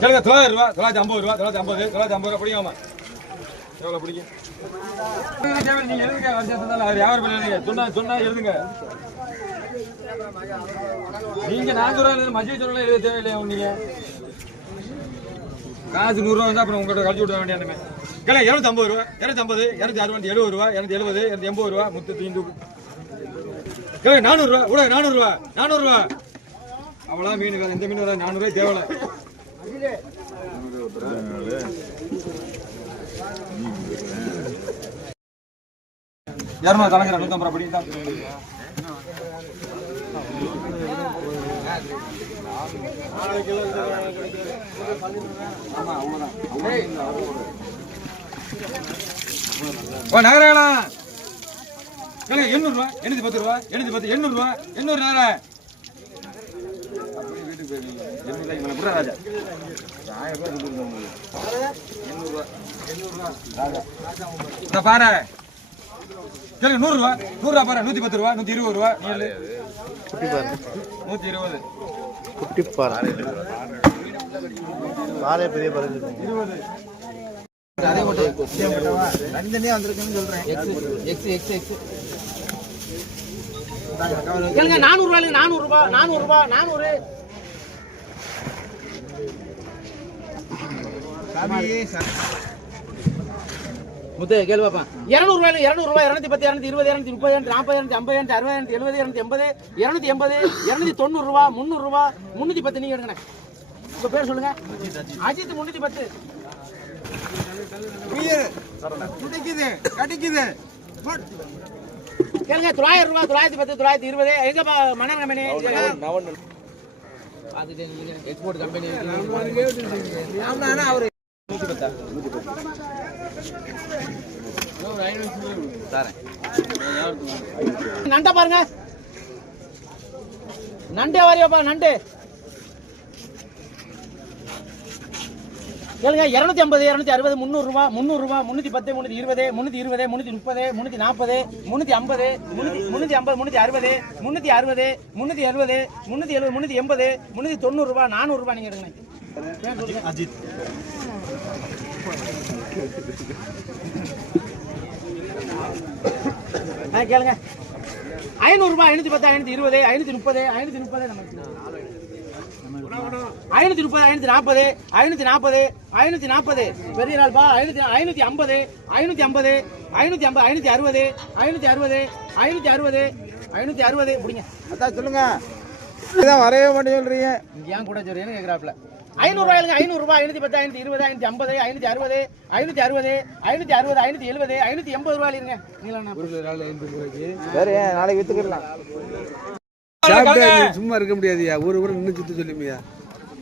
கேளுங்க 900 ரூபா 950 ரூபா 950 950 ரூபா பிடிக்காம எவ்வளவு பிடிக்கும் நீங்க எழுதுங்க அவர் வியாபாரம் பண்ணாதீங்க சொன்னா எழுதுங்க நீங்க 400 ரூபா மதிய சொன்னா எழுத தேவையில்லையா நீங்க காசு 100 ரூபா அப்புறம் உங்கள்கிட்ட கழிச்சு விட வேண்டியானுமே கேள 250 ரூபா 250 260 70 ரூபா 270 280 ரூபா முத்து தீந்து கேள 400 ரூபா கூட 400 ரூபா 400 ரூபா அவ்வளவு மீன் இந்த மீன் 400 ரூபாய் தேவையில்ல யாருமா தலைங்கிற 150 ரூபா படிங்க நகரா 800 ரூபா 810 ரூபா 810 800 ரூபா 800 நகர ராஜா 1000 ரூபா பாரு 100 ரூபா 100 ரூபா பாரு 110 ரூபா 120 ரூபா 120 குட்டி பாறை பாறை பெரிய பாறை 20 அதே போட்டு தனித்தனியா வந்திருக்குன்னு சொல்றேன் எக்ஸ் கேளுங்க 400 ரூபாய் 400 ரூபாய் 400 ரூபாய் 400 முத்து கேளு பாப்பா 200 ரூபாய் 200 ரூபாய் 210 220 230 240 250 260 270 280 290 ரூபாய் 300 ரூபாய் 310 நீங்க எடுங்க உங்க பேர் சொல்லுங்க அஜித் 310 கிடைக்குது கேளுங்க 900 ரூபாய் 910 920 எங்க மன்னர் கம்பெனி அதுக்கு நீங்க எக்ஸ்போர்ட் கம்பெனி ஆமாண்ணா அவரு 110 நண்டை பாருங்க நண்டே வாரியப்பா நண்டு கேளுங்க 250 260 300 ரூபாய் 300 ரூபாய் 310 320 320 330 340 350 350 360 370 380 390 ரூபாய் 400 ரூபாய் நீங்க எடுங்க அஜித் கேளுங்க 500 ரூபாய் 510 520 530 530 540 540 பெரிய நாள்பா 550 550 560 பிடிங்க அதான் சொல்லுங்க இதான் வரைய மாட்டேன் சொல்றீங்க ஏன் கூட சொல்றீங்கன்னு கேக்குறாப்ல 500 ரூபாய் 500 ரூபாய் 510 520 550 560 560 570 580 ரூபாய் இருங்க சரி நாளைக்கு வித்துக்கலாம் சும்மா இருக்க முடியாதுயா ஒரு ஊர் நின்று சுத்த சொல்லுமியா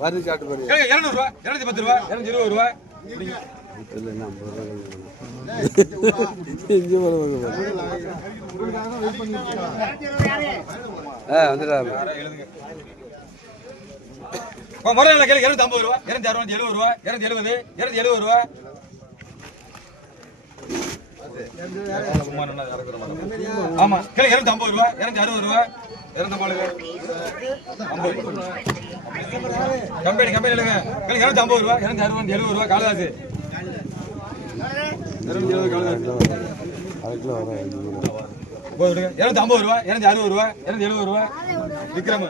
வந்து சாப்பிட்டு பாருங்க 200 ரூபாய் 210 ரூபாய் 220 ரூபாய் முறையில கேளு 250 ரூபாய் 260 ரூபாய் 270 270 ரூபாய் ஆமா கேளு 250 ரூபாய் 260 ரூபாய் 250 கம்பெனி இல்லைங்க கேளு 250 ரூபாய் 260 70 ரூபாய் காலதாசு 270 காலதாசு 250 ரூபாய் 260 ரூபாய் 270 ரூபாய் விக்ரம்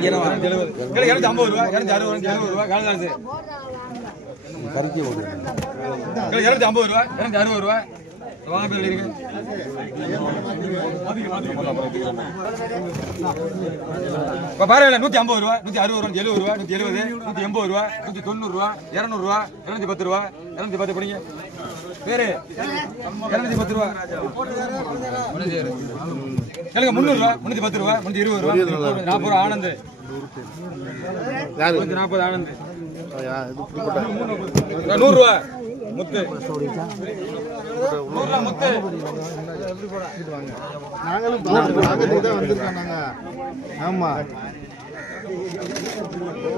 250 ரூபாய் 260 ரூபாய் காலதாசு கறிக்கு 250 ரூபாய் 260 ரூபாய் பாரு 150 ரூபாய் 160 ரூபாய் 70 ரூபாய் 170 ரூபாய் 180 ரூபாய் 180 ரூபாய் 200 ரூபாய் 210 ரூபாய் 210 படிங்க பேரு 210 ரூபாய் கேளுங்க 300 ரூபாய் 310 ரூபாய் 320 ரூபாய் 40 ரூபாய் ஆனந்த் 40 ஆனந்த் 100 ரூபாய் முத்து 100 ரூபாய் முத்து நாங்களும் தான் வந்திருக்காங்க ஆமா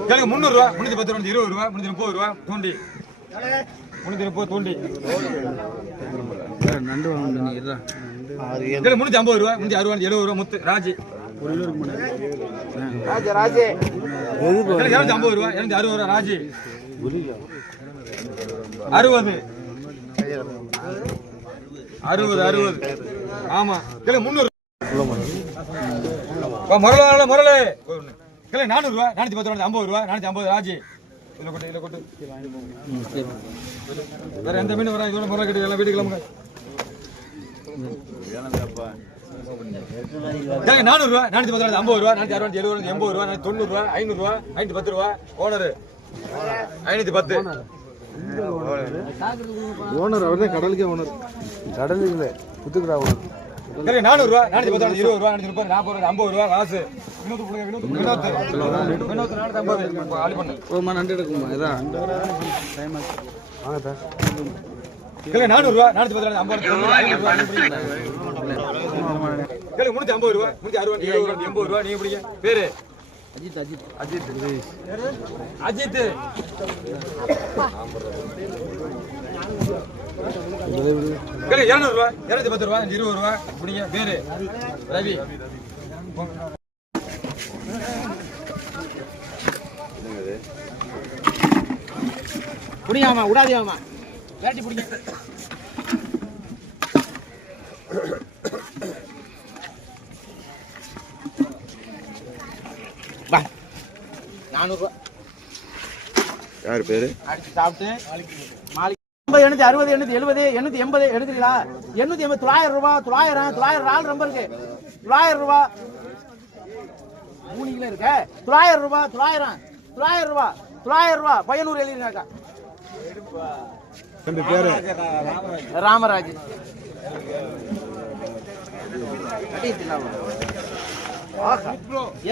கேளுங்க 300 ரூபாய் 310 ரூபாய் 20 ரூபாய் 330 ரூபாய் தூண்டி 330 தூண்டி நண்டு வாங்குறீங்க 350 ரூபாய் 360 ரூபாய் 70 ரூபாய் முத்து ராஜி ராஜே 250 ரூபா 260 ரூபா ராஜி 60 ஆமா கிலோ 300 முரளே கிலோ 400 ரூபா 410 ரூபா 50 ரூபா 450 ராஜி இல்ல கொட்டு வேற எந்த மீன் வரா இதோட முறை கட்டி எல்லாம் வீட்டுக்கு கிளம்புங்க 400 ரூபா 410 ரூபா 50 ரூபா 460 ரூபா 70 ரூபா 80 ரூபா 90 ரூபா 500 ரூபா 510 ரூபா ஓனர் 510 ஓனர் அவர்தான் கடலுக்கே ஓனர் கடலுக்கு புத்துக்குடா ஓனர் 400 ரூபா 410 20 ரூபா 430 40 ரூபா 50 ரூபா காசு வினோத் ஆளி பண்ணு ஓமா நண்டு எடுக்குமா இதான் வாங்க கிலோ 400 ரூபா 410 50 ரூபா 350 ரூபா 360 ரூபா 80 ரூபா நீங்க பிடிங்க பேரு அஜித் கிலோ 200 ரூபா 210 ரூபா 20 ரூபா பிடிங்க பேரு ரவி புடியாமா விடாதேமா வேட்டி புடிங்க பா 400 ரூபாய் யார் பேரு அடிச்சு சாப்பிட்டு மாலிக் 860 870 880 எடுத்துறீங்களா 880 900 ரூபாய் 900 நாலு நம்பர் இருக்கு 900 ரூபாய் 3 கிலோ இருக்கு 900 ரூபாய் 900 ரூபாய் பையனூர் எழுதிருக்காக்கா பேரு ராமராஜ்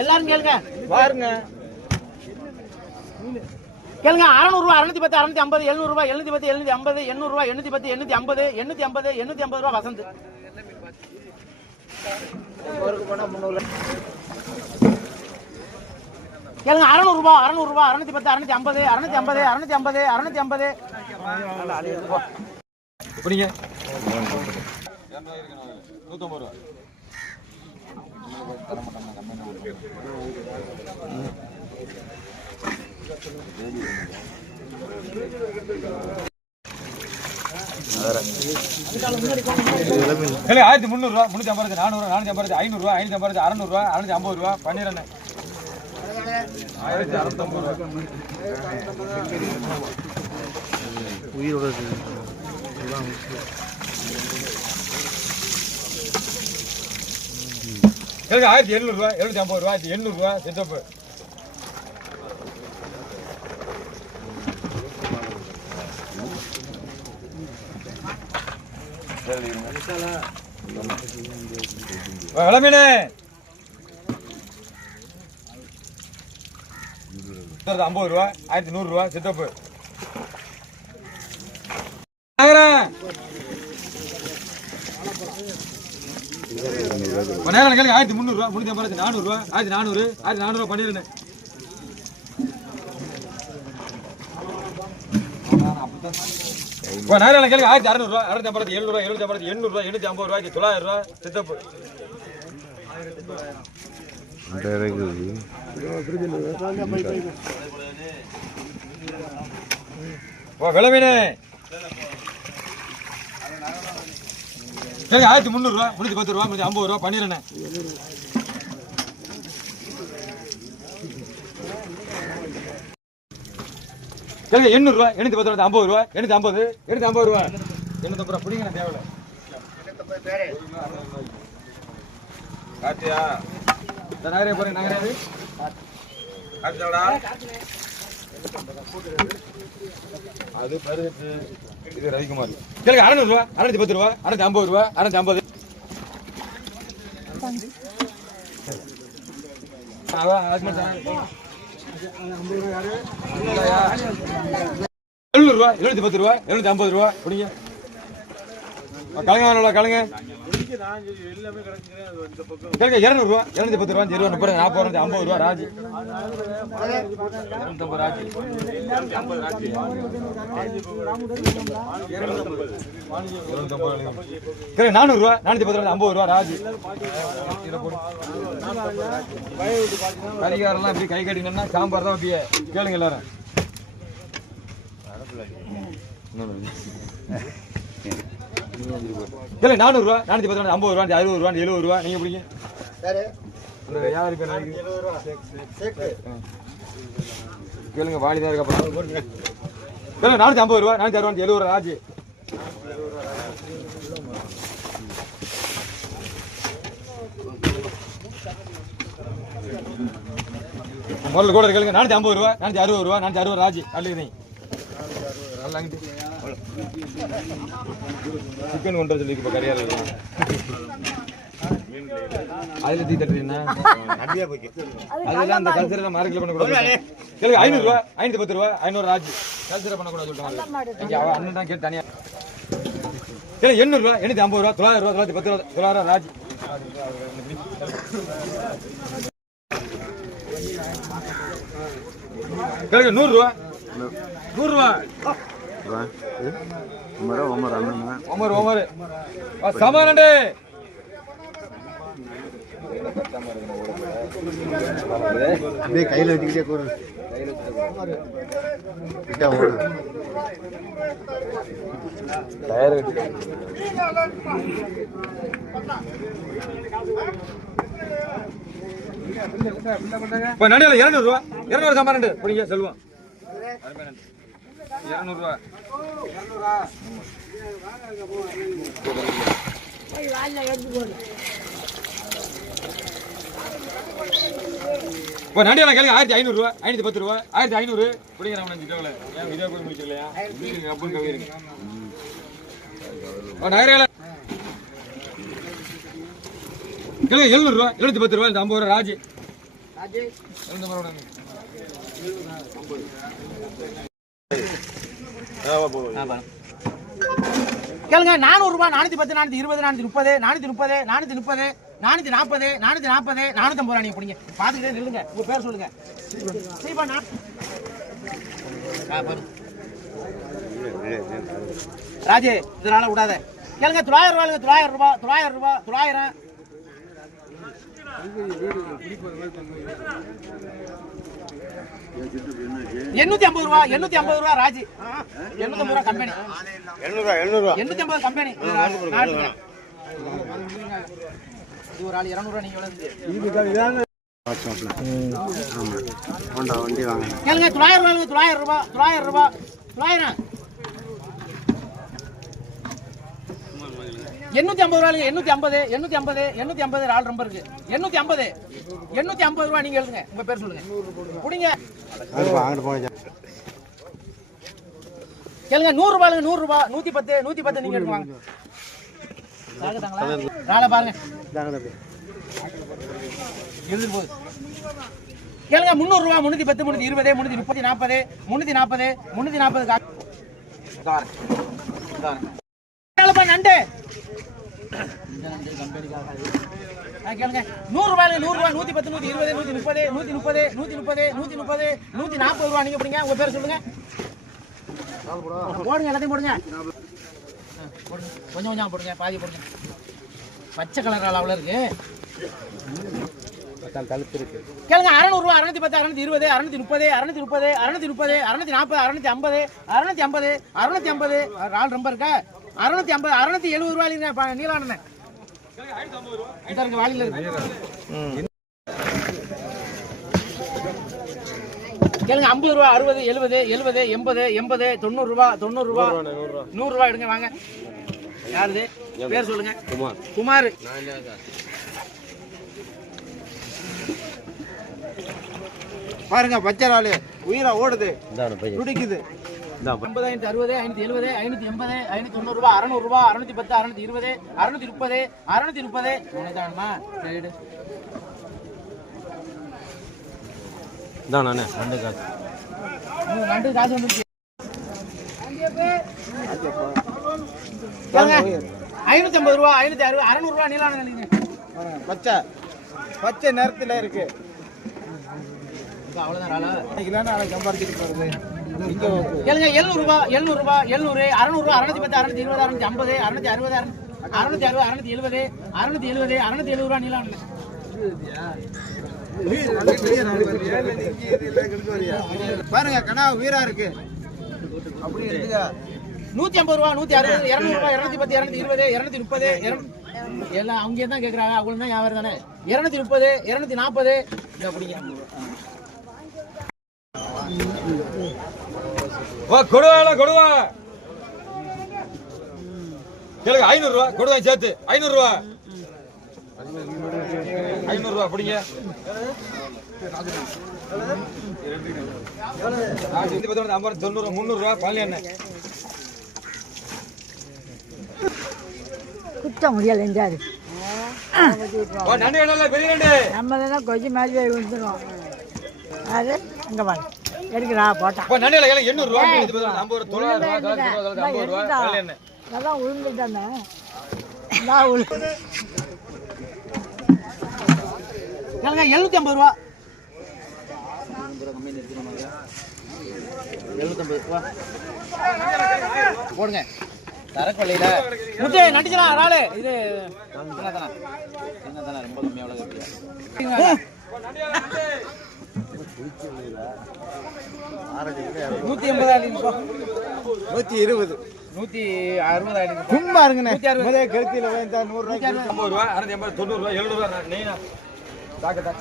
எல்லாரும் கேளுங்க பாருங்க கேளுங்க 600 ரூபாய் 610 650 700 ரூபாய் 710 750 800 ரூபாய் 810 850 850 850 ரூபாய் வசந்த் கேளுங்க 600 ரூபாய் 610 650 650 650 650 பிடிங்க 150 ரூபா இல்ல 1300 ரூபா 350 400 450 500 ரூபா 550 600 ரூபா 650 ரூபா பண்ணிரண்ணே 1650 ரூபா உயிரோட எனக்கு 1700 ரூபா 750 ரூபா 800 ரூபா செட்டப் விளமீனே 50 ரூபா 1100 ரூபா செட்டப் நேரம் கேளுங்க 1300 ரூபா 350 400 ரூபா 1400 ரூபா பண்ணிருந்தேன் நேரம் கேளுங்க 1600 ரூபா 650 700 ரூபா 750 800 ரூபா 850 ரூபாய்க்கு 900 ரூபா செட்டப் விளமீனே 1300 ரூபா 310 ரூபா 50 ரூபா பண்ணிருந்தேன் கேளுங்க 800 ரூபா 810 ரூபா 50 ரூபா 850 ரூபா 850 ரூபா பிடிங்க தேவையில்ல காத்தியா நகரே போறேன் நகரே காத்தியாடா அது பருத்து இது ரவிக்குமார் கேளுங்க 600 ரூபா 610 ரூபா 650 ரூபா 650 700 ரூபா 710 ரூபா 750 ரூபா பிடிங்க கலங்க கலங்க கேளுங்க 200 ரூபா 210 ரூபா 20 30 40 50 ரூபா ராஜி 250 ராஜி 250 ராஜி 400 ரூபா 410 ரூபா 50 ரூபா ராஜி கரிகாரெல்லாம் இப்படி கை கட்டினா சாம்பார் தான் அப்படியே கேளுங்க எல்லாரும் இல்லை 400 ரூபா 410 ரூபா 50 ரூபா 60 ரூபா 70 ரூபா நீங்க பிடிங்க கேளுங்க வாலிதான் இருக்கப்போ கேளுங்க 450 ரூபா 460 ரூபா 70 ரூபா ராஜி முதல்ல கூட கேளுங்க 450 ரூபா 460 ரூபா 460 ராஜி அல்லது நல்லா சிக்கன் கொண்டு சொல்லி இப்போ கறியால் அதில் தீ தட்டுறீங்கன்னா அதெல்லாம் அந்த கல்ச்சரெல்லாம் மார்க்கெட்டில் பண்ணக்கூடாது கேளுங்க 500 ரூபா 510 ரூபா 500 ராஜி கல்ச்சரை பண்ணக்கூடாது சொல்லிட்டாங்க அவன் அண்ணன் தான் கேட்டு தனியாக கேளுங்க 800 ரூபா 850 ரூபா 900 ரூபா 910 ரூபா 900 ராஜி கேளுங்க 100 ரூபா 100 ரூபா ஒமர் சமானண்டே கையில வச்சுக்கிட்டே போறேன் டயர் இப்போ நடுவில் 200 ரூபா 200 சமானண்டு பிடிங்க சொல்லுவோம் 200 ரூபா இப்போ நண்டியெல்லாம் கேளுங்க 1500 ரூபா 510 ரூபா 1500 பிடிங்க நம்ம 5 கிலோவில் ஏன் இதே போய் முடிக்கலையா அப்படின்னு கவிருங்க நகரையில் கேளுங்க 700 ரூபா 710 ரூபா 50 ரூபா ராஜி கேளுங்க 400 ரூபாய் 410 420 430 430 430 440 440 ரூபாய் நீங்க பிடிங்க பாத்துக்கிட்டே நில்லுங்க உங்க பேர் சொல்லுங்க ராஜே இதனால விடாத கேளுங்க 900 ரூபாய் 900 ரூபாய் 900 850 ரூபா 850 ரூபா ராஜி 850 ரூபா கம்பெனி 850 கம்பெனி இது ஒரு ஆள் 200 ரூபா நீங்க எவ்வளவு கேளுங்க 900 ரூபா 900 ரூபா 900 850 ரூபாய்ங்க 850 ஆள் ரொம்ப இருக்கு 850 ரூபாய் நீங்க எழுதுங்க உங்க பேர் சொல்லுங்க புடிங்க கேளுங்க 100 ரூபாய்ங்க 100 ரூபாய் 110 நீங்க எடுவாங்க ராள பாருங்க எழுது போகுது கேளுங்க 300 ரூபாய் 310 320 330 40 340 நண்டு கேளுங்க 100 ரூபாய் 110 120 130 140 ரூபாய் நீங்க பிடிங்க உங்க பேர் சொல்லுங்க போடுங்க எல்லாத்தையும் போடுங்க கொஞ்சம் கொஞ்சம் போடுங்க பாதி போடுங்க பச்சை கலர் அளவுல இருக்கு கேளுங்க 600 ரூபாய் 610 620 630 640 650 ஆள் ரொம்ப இருக்கா 650 670 ரூபாய் நீலான வாலில இருக்கு கேளுங்க 50 ரூபாய் 60 70 80 90 ரூபாய் 100 ரூபாய் எடுங்க வாங்க யாருது பேர் சொல்லுங்க குமார் பாருங்க பச்சை ஆளு உயிரா ஓடுது துடிக்குது 50 560 570 580 590 ரூபாய் 600 ரூபாய் 610 620 630 என்னதான்மா சைடு தானே நண்டு காசு வந்துருச்சு 550 ரூபா 560 600 ரூபா நீலான நிலைங்க பச்சை பச்சை நேரத்தில் இருக்கு. அவ்வளவுதான் சம்பாதிச்சிட்டு போறது. கேளுங்க 700 ரூபா 700 ரூபா 700 600 ரூபா 610 620 650 660 670 670 ரூபா நீலான பாருங்க கனா வீரா இருக்கு. அப்படி இருக்குங்க. 150 ரூபா 160 200 ரூபா 210 220 230 எல்லாம் அவங்க தான் கேக்குறாங்க. அவங்களுக்கு தான் வியாபாரம் தானே. 230 240 அப்படிங்க. கொடுவா கேளுங்க 500 ரூபா கொடுவா சேர்த்து 500 ரூபா 500 ரூபா அப்படிங்க. 50 90 300 ரூபா பழனி அண்ணன் குத்த முடியல எஞ்சாது நம்ம தான் கொஞ்சம் மாதிரி போய் விழுந்துருவோம். அது அங்கே வாங்க எடுக்கிறா போட்டான் நல்லா உளுந்து தானே நான் உளுந்து 750 ரூபா 750 ரூபா போடுங்க. தரக்கொள்ளையில முட்டை நடிச்சலாம் ஆளு இது என்னதானா ரொம்ப கம்மியா எவ்வளவு கட்டியா 120 160 சும்மா இருங்கண்ணே. கருத்தில 100 ரூபாய் 50 ரூபா 680 90 ரூபா 70 ரூபா நெய்னா தாக்கத்தா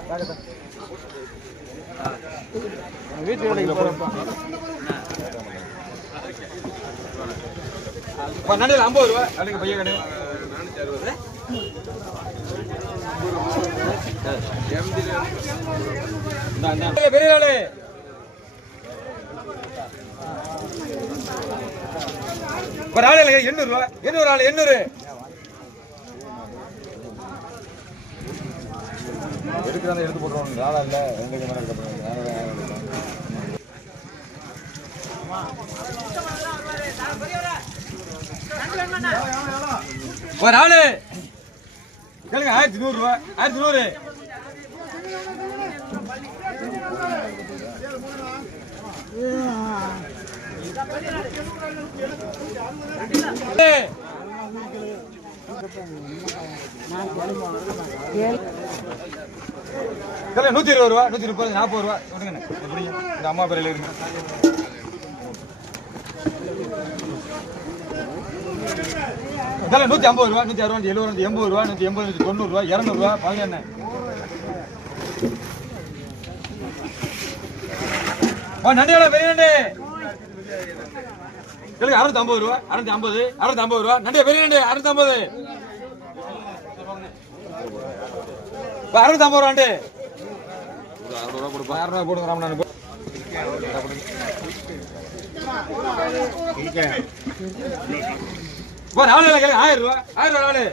வீட்டு வேலைக்கு போறப்ப நண்டில் 50 ரூபா அதுக்கு பையன் கடை பெரிய ஆளு ஒரு ஆளு 800 ரூபா 800 ஆளு 800 எடுக்கிறாங்க எடுத்து போட்டுருவாங்க. ஆளா இல்ல ரெண்டு கேமரா எடுக்க ஒரு ஆளு கேளுங்க 1100 ரூபா 1100 120 ரூபா 130 40 ரூபா விடுங்க. இந்த அம்மா பேரில் இருக்கு. இதெல்லாம் 150 ரூபா 160 70 80 ரூபா 180 90 ரூபா 200 ரூபா பழனி அண்ணன் நண்டியோட பெரிய நண்டு கேளுங்க 650 ரூபா 650 ரூபா நண்டிய பெரிய நண்டு 650 650 ரூபா நண்டு 600 ரூபா கொடுப்பா 600 ரூபா போடுங்க ராமநாதன் ஆளு கேளுங்க 1000 ரூபா 1000 ரூபா ஆளு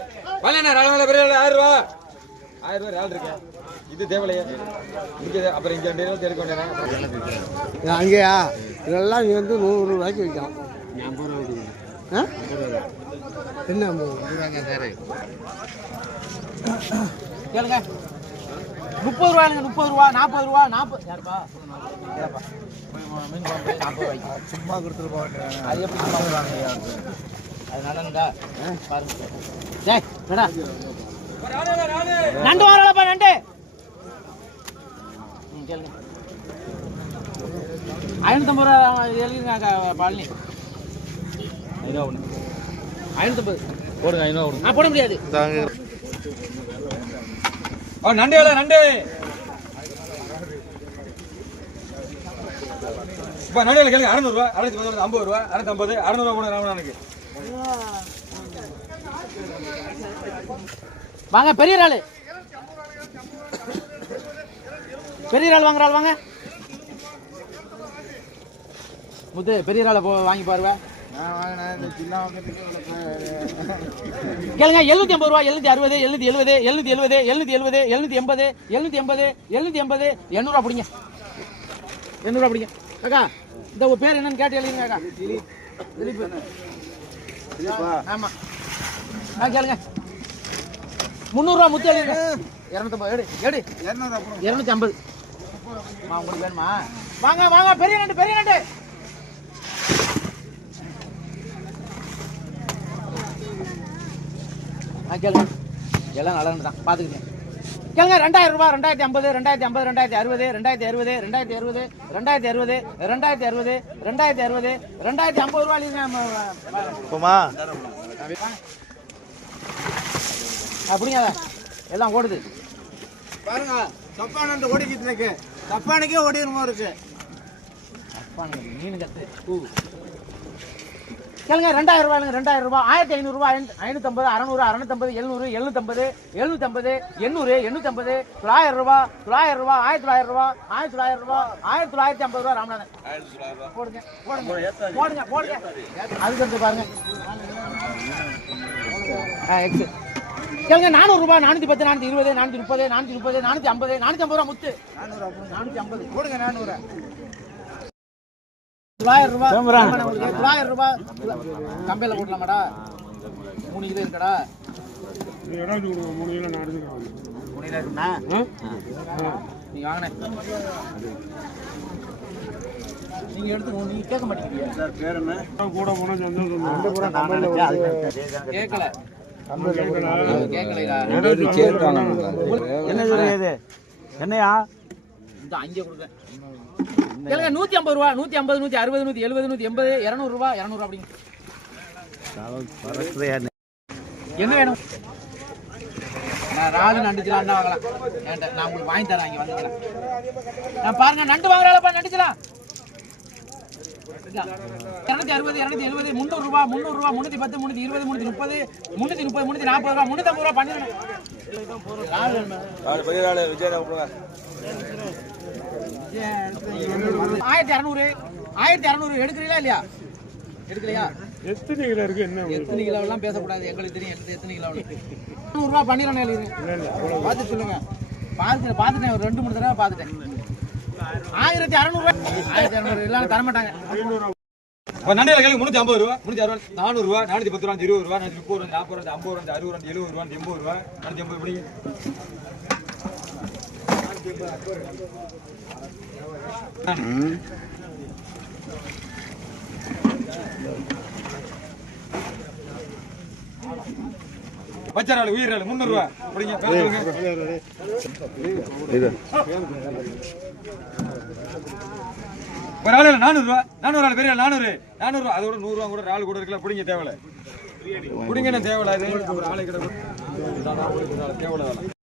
பழனி ராமநாதன் பெரிய 1000 ரூபா 1000 ரூபா ஆள் இருக்கேன். இது தேவையில்லையா இங்கே அப்புறம் இங்கே 2 ரூபா எடுக்க வேண்டியது அங்கேயா இதெல்லாம் நீ 100 ரூபாய்க்கு விற்கலாம். என்ன 50 கேளுங்க 30 ரூபா 30 ரூபா 40 ரூபா 40 யாருப்பா சும்மா கொடுத்துருப்பாங்க. அது எப்படி சொல்லுவாங்க அதனாலடா பாருங்க டேய் என்னடா நண்டு வரலப்பா நண்டு கேளுங்க 550 ரூபா எழுதிருங்க பழனி 550 போடுங்க 500 கொடுங்க. நான் போட முடியாது. நண்டு எவ்வளோ நண்டு இப்போ நண்டு கேளுங்க 600 ரூபா 650 ரூபா 650 600 ரூபா போடுங்க ராமநாதனுக்கு. வாங்க பெரிய ஆளு வாங்குற ஆள் வாங்க முத்து பெரிய ஆளை வாங்கி பாருவ கேளுங்க 750 ரூபா 760 770 770 770 780 780 780 800 ரூபா பிடிங்க 800 ரூபா பிடிங்க. அக்கா இந்த உங்க பேர் என்னன்னு கேட்டு எழுதிருங்க அக்கா. திலீப் ஆமா கேளுங்க 300 ரூபா முத்து எழுதுங்க 250 எடு எடு 250 உங்களுக்கு வேணுமா வாங்க வாங்க பெரிய நண்டு கேளுங்க எல்லாம் நல்ல நண்டு தான் பாத்துக்கங்க கேளுங்க 2000 ரூபாய் 2050 2050 2060 2060 2060 2060 2060 2050 ரூபாய் இல்லைங்க அப்படிங்க எல்லாம் ஓடுது பாருங்க சப்பானு ஓடிக்கிட்டு இருக்கு சப்பானுக்கே ஓடிடுமோ இருக்கு மீன் கத்து கேளுங்க 2000 ரூபாய் 2000 ரூபாய் 1500 ரூபாய் 550 600 650 700 750 750 800 850 900 ரூபாய் 900 ரூபாய் 1900 ரூபாய் 1900 ரூபாய் 1950 ரூபாய் ராமநாதன் போடுங்க போடுங்க போடுங்க போடுங்க அதுக்கு வந்து பாருங்க எக்ஸ் கேளுங்க 400 ரூபாய் 410 420 430 430 450 450 ரூபாய் முத்து 450 போடுங்க 400 900 ரூபாய் 900 ரூபாய் கம்பெனில போடலாமாடா 3 கிலோ இருக்கடா 3 கிலோ நான் எடுத்துக்கிறேன் 3 கிலோ இருக்குண்ணா நீங்க வாங்கண்ணே நீங்க எடுத்துக்கோ நீங்க கேட்க மாட்டீங்க சார் பேர் என்ன கூட போனா சந்தோஷம் கூட கம்பெனில கேட்கல கேட்கலையா என்ன இது என்னையா இந்த அங்கே கொடுங்க கேளுங்க 150 ரூபாய் 150 160 170 180 200 ரூபாய் 200 அப்படிங்க என்ன வேணும் நான் ராடு நண்டுச்சலாம் வாங்கலாம் ஏன்டா நான் உங்களுக்கு வாங்கி தரேன் இங்க வந்துக்கலாம் நான் பாருங்க நண்டு வாங்குறாளப்பா நண்டுச்சலாம் 260 270 300 ரூபாய் 310 320 330 330 340 ரூபாய் 350 ரூபாய் பண்ணிடுங்க பெரிய ஆளு விஜய் 1200 எடுக்கிறீங்களா இல்லையா எடுக்கலையா எத்தனை கிலோ இருக்கு என்ன எத்தனை கிலோ எல்லாம் பேசக்கூடாது எங்களுக்கு தெரியும் எத்தனை கிலோ 200 ரூபாய் பண்ணிடுறேன் எழுதுறேன் பார்த்து சொல்லுங்க பார்த்துட்டேன் ஒரு 2-3 தடவை பார்த்துட்டேன் 1600 ரூபாய் 1600 எல்லாம் தர மாட்டாங்க நண்டையில கேளுங்க 350 ரூபா 360 400 ரூபா 410 ரூபா 20 ரூபா 30 ரூபா 40 ரூபா 50 ரூபா 60 ரூபா 70 ரூபா 80 ரூபா 450 எப்படி பச்சராள் உயிராள் 300 ரூபா அப்படிங்க ஒரு ஆளு 400 ரூபா 400 ஆள் பெரிய 400 ரூபா அதோட 100 ரூபா கூட ஆள் கூட இருக்கல பிடிங்க தேவையில்ல பிடிங்க தேவையில்ல இது ஒரு ஆளை கிட்ட தேவையில்ல